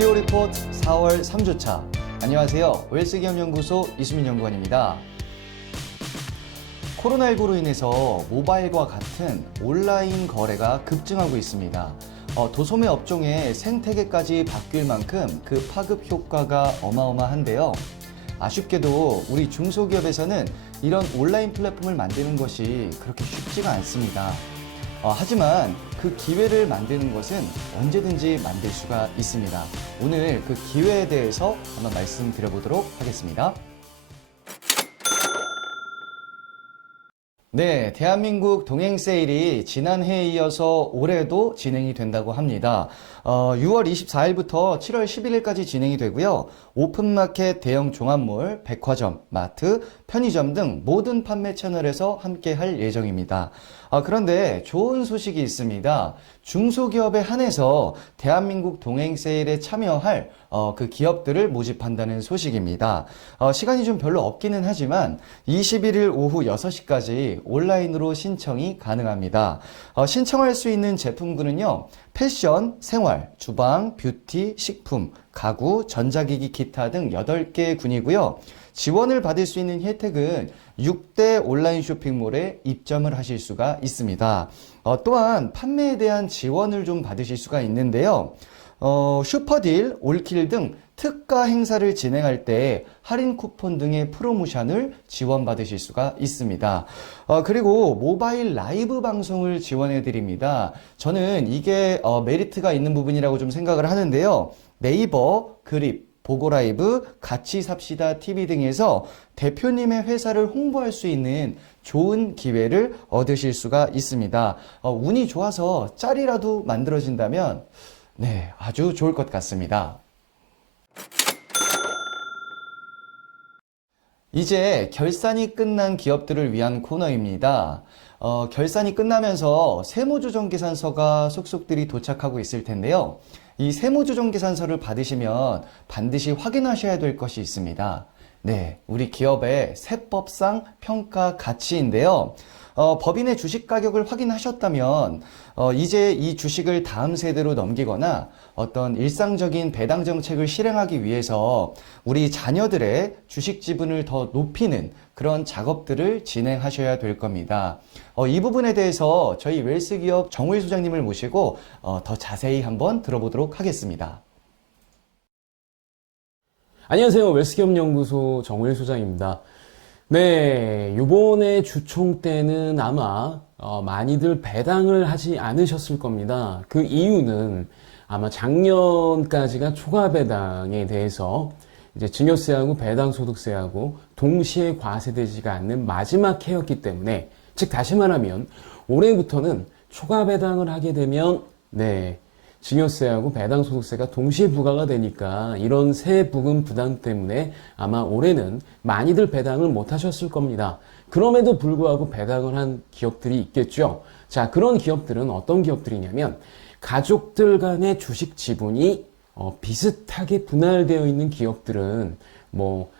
CEO 리포트 4월 3주차. 안녕하세요. 웰스기업연구소 이수민 연구원입니다. 코로나19로 인해서 모바일과 같은 온라인 거래가 급증하고 있습니다. 도소매 업종의 생태계까지 바뀔 만큼 그 파급 효과가 어마어마한데요. 아쉽게도 우리 중소기업에서는 이런 온라인 플랫폼을 만드는 것이 그렇게 쉽지가 않습니다. 하지만 그 기회를 만드는 것은 언제든지 만들 수가 있습니다. 오늘 그 기회에 대해서 한번 말씀드려보도록 하겠습니다. 네, 대한민국 동행세일이 지난해에 이어서 올해도 진행이 된다고 합니다. 6월 24일부터 7월 11일까지 진행이 되고요. 오픈마켓, 대형 종합몰, 백화점, 마트, 편의점 등 모든 판매 채널에서 함께 할 예정입니다. 그런데 좋은 소식이 있습니다. 중소기업에 한해서 대한민국 동행세일에 참여할 그 기업들을 모집한다는 소식입니다. 시간이 좀 별로 없기는 하지만 21일 오후 6시까지 온라인으로 신청이 가능합니다. 신청할 수 있는 제품군은요. 패션, 생활, 주방, 뷰티, 식품, 가구, 전자기기, 기타 등 8개 군이고요. 지원을 받을 수 있는 혜택은 6대 온라인 쇼핑몰에 입점을 하실 수가 있습니다. 또한 판매에 대한 지원을 좀 받으실 수가 있는데요. 슈퍼딜, 올킬 등 특가 행사를 진행할 때 할인 쿠폰 등의 프로모션을 지원받으실 수가 있습니다. 그리고 모바일 라이브 방송을 지원해 드립니다. 저는 이게 메리트가 있는 부분이라고 좀 생각을 하는데요. 네이버, 그립, 보고라이브, 같이 삽시다 TV 등에서 대표님의 회사를 홍보할 수 있는 좋은 기회를 얻으실 수가 있습니다. 운이 좋아서 짤이라도 만들어진다면 네, 아주 좋을 것 같습니다. 이제 결산이 끝난 기업들을 위한 코너입니다. 결산이 끝나면서 세무조정계산서가 속속들이 도착하고 있을 텐데요. 이 세무조정계산서를 받으시면 반드시 확인하셔야 될 것이 있습니다. 네, 우리 기업의 세법상 평가 가치인데요. 법인의 주식 가격을 확인하셨다면 이제 이 주식을 다음 세대로 넘기거나 어떤 일상적인 배당 정책을 실행하기 위해서 우리 자녀들의 주식 지분을 더 높이는 그런 작업들을 진행하셔야 될 겁니다. 이 부분에 대해서 저희 웰스기업 정우일 소장님을 모시고 더 자세히 한번 들어보도록 하겠습니다. 안녕하세요. 웰스기업연구소 정우일 소장입니다. 네, 요번에 주총 때는 아마 많이들 배당을 하지 않으셨을 겁니다. 그 이유는 아마 작년까지가 초과 배당에 대해서 이제 증여세하고 배당소득세하고 동시에 과세되지가 않는 마지막 해였기 때문에, 즉 다시 말하면 올해부터는 초과 배당을 하게 되면 증여세하고 배당소득세가 동시에 부과가 되니까 이런 세부금 부담 때문에 아마 올해는 많이들 배당을 못 하셨을 겁니다. 그럼에도 불구하고 배당을 한 기업들이 있겠죠. 자, 그런 기업들은 어떤 기업들이냐면 가족들 간의 주식 지분이 비슷하게 분할되어 있는 기업들은 뭐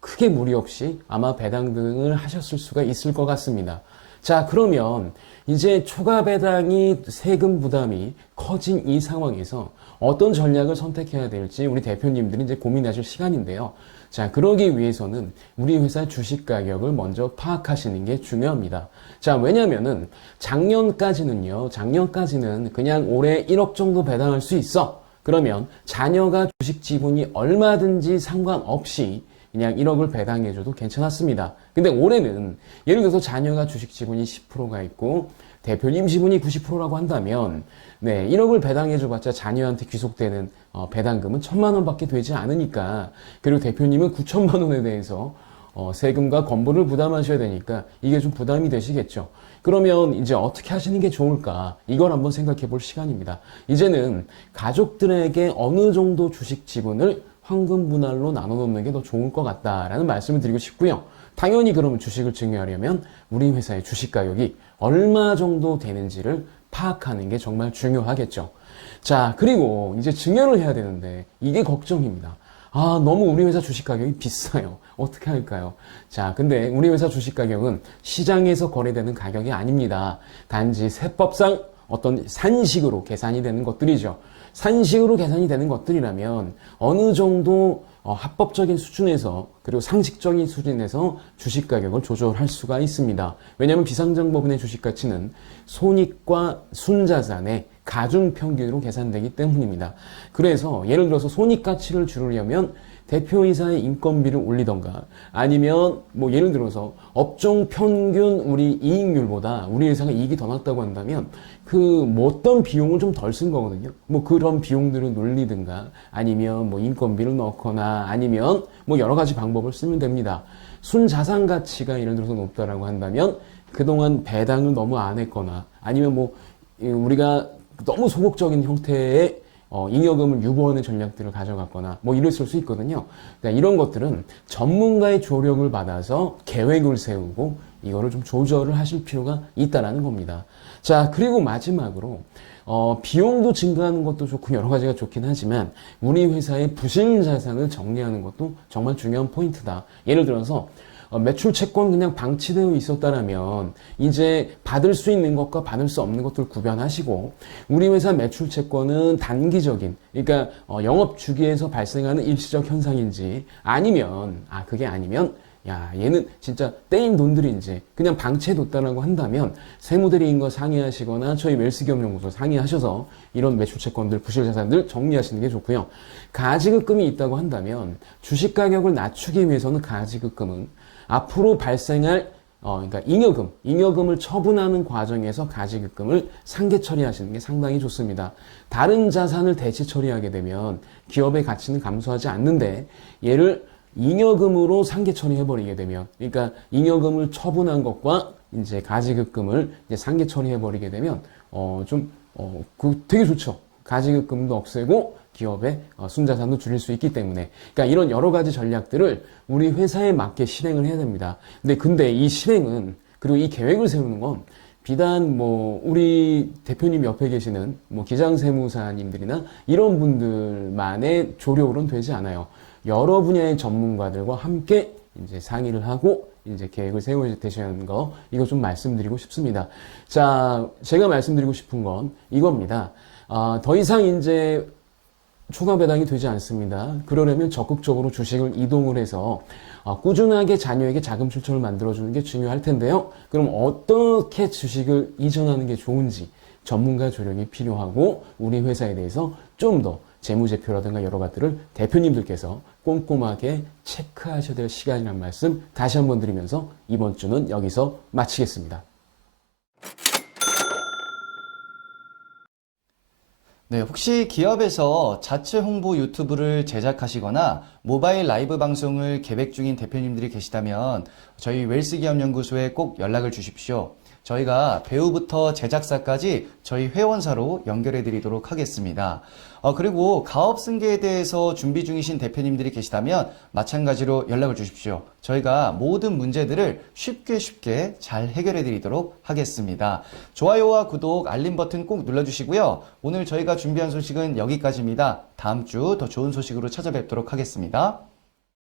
크게 무리 없이 아마 배당 등을 하셨을 수가 있을 것 같습니다. 자, 그러면 이제 초과 배당이 세금 부담이 커진 이 상황에서 어떤 전략을 선택해야 될지 우리 대표님들이 이제 고민하실 시간인데요. 자, 그러기 위해서는 우리 회사 주식 가격을 먼저 파악하시는 게 중요합니다. 자, 왜냐면은 작년까지는 그냥 올해 1억 정도 배당할 수 있어. 그러면 자녀가 주식 지분이 얼마든지 상관없이 그냥 1억을 배당해줘도 괜찮았습니다. 근데 올해는 예를 들어서 자녀가 주식 지분이 10%가 있고 대표님 지분이 90%라고 한다면 1억을 배당해줘봤자 자녀한테 귀속되는 배당금은 1,000만 원밖에 되지 않으니까, 그리고 대표님은 9천만 원에 대해서 세금과 건보를 부담하셔야 되니까 이게 좀 부담이 되시겠죠. 그러면 이제 어떻게 하시는 게 좋을까? 이걸 한번 생각해 볼 시간입니다. 이제는 가족들에게 어느 정도 주식 지분을 황금 분할로 나눠 놓는 게 더 좋을 것 같다라는 말씀을 드리고 싶고요. 당연히 그러면 주식을 증여하려면 우리 회사의 주식 가격이 얼마 정도 되는지를 파악하는 게 정말 중요하겠죠. 자, 그리고 이제 증여를 해야 되는데 이게 걱정입니다. 너무 우리 회사 주식 가격이 비싸요. 어떻게 할까요? 자, 근데 우리 회사 주식 가격은 시장에서 거래되는 가격이 아닙니다. 단지 세법상 어떤 산식으로 계산이 되는 것들이죠. 산식으로 계산이 되는 것들이라면 어느 정도 합법적인 수준에서 그리고 상식적인 수준에서 주식 가격을 조절할 수가 있습니다. 왜냐하면 비상장법인의 주식 가치는 손익과 순자산의 가중 평균으로 계산되기 때문입니다. 그래서 예를 들어서 손익 가치를 줄이려면 대표이사의 인건비를 올리던가 아니면 뭐 예를 들어서 업종 평균 우리 이익률보다 우리 회사가 이익이 더 낮다고 한다면 뭐 어떤 비용을 좀 덜 쓴 거거든요. 뭐 그런 비용들을 놀리든가 아니면 뭐 인건비를 넣거나 아니면 뭐 여러 가지 방법을 쓰면 됩니다. 순자산 가치가 예를 들어서 높다라고 한다면 그동안 배당을 너무 안 했거나 아니면 뭐 우리가 너무 소극적인 형태의 잉여금을 유보하는 전략들을 가져갔거나 뭐 이랬을 수 있거든요. 그러니까 이런 것들은 전문가의 조력을 받아서 계획을 세우고 이거를 좀 조절을 하실 필요가 있다라는 겁니다. 자, 그리고 마지막으로 비용도 증가하는 것도 좋고 여러 가지가 좋긴 하지만 우리 회사의 부실 자산을 정리하는 것도 정말 중요한 포인트다. 예를 들어서 매출 채권 그냥 방치되어 있었다라면 이제 받을 수 있는 것과 받을 수 없는 것들 구별하시고 우리 회사 매출 채권은 단기적인 그러니까 영업 주기에서 발생하는 일시적 현상인지 아니면 그게 아니면 야 얘는 진짜 떼인 돈들인지 그냥 방치해뒀다라고 한다면 세무대리인과 상의하시거나 저희 웰스기업연구소 상의하셔서 이런 매출 채권들 부실 자산들 정리하시는 게 좋고요. 가지급금이 있다고 한다면 주식 가격을 낮추기 위해서는 가지급금은 앞으로 발생할 그러니까 잉여금을 처분하는 과정에서 가지급금을 상계 처리하시는 게 상당히 좋습니다. 다른 자산을 대체 처리하게 되면 기업의 가치는 감소하지 않는데 얘를 잉여금으로 상계 처리해버리게 되면 그러니까 잉여금을 처분한 것과 이제 가지급금을 이제 상계 처리해버리게 되면 되게 좋죠. 가지급금도 없애고 기업의 순자산도 줄일 수 있기 때문에 그러니까 이런 여러 가지 전략들을 우리 회사에 맞게 실행을 해야 됩니다. 근데 이 실행은 그리고 이 계획을 세우는 건 비단 뭐 우리 대표님 옆에 계시는 뭐 기장세무사님들이나 이런 분들만의 조력으로는 되지 않아요. 여러 분야의 전문가들과 함께 이제 상의를 하고 이제 계획을 세워야 되시는 거 이거 좀 말씀드리고 싶습니다. 자, 제가 말씀드리고 싶은 건 이겁니다. 더 이상 이제 추가 배당이 되지 않습니다. 그러려면 적극적으로 주식을 이동을 해서 꾸준하게 자녀에게 자금 출처를 만들어주는 게 중요할 텐데요. 그럼 어떻게 주식을 이전하는 게 좋은지 전문가 조력이 필요하고 우리 회사에 대해서 좀 더 재무제표라든가 여러 가지를 대표님들께서 꼼꼼하게 체크하셔야 될 시간이라는 말씀 다시 한번 드리면서 이번 주는 여기서 마치겠습니다. 네, 혹시 기업에서 자체 홍보 유튜브를 제작하시거나 모바일 라이브 방송을 계획 중인 대표님들이 계시다면 저희 웰스기업연구소에 꼭 연락을 주십시오. 저희가 배우부터 제작사까지 저희 회원사로 연결해 드리도록 하겠습니다. 그리고 가업 승계에 대해서 준비 중이신 대표님들이 계시다면 마찬가지로 연락을 주십시오. 저희가 모든 문제들을 쉽게 잘 해결해 드리도록 하겠습니다. 좋아요와 구독, 알림 버튼 꼭 눌러주시고요. 오늘 저희가 준비한 소식은 여기까지입니다. 다음 주 더 좋은 소식으로 찾아뵙도록 하겠습니다.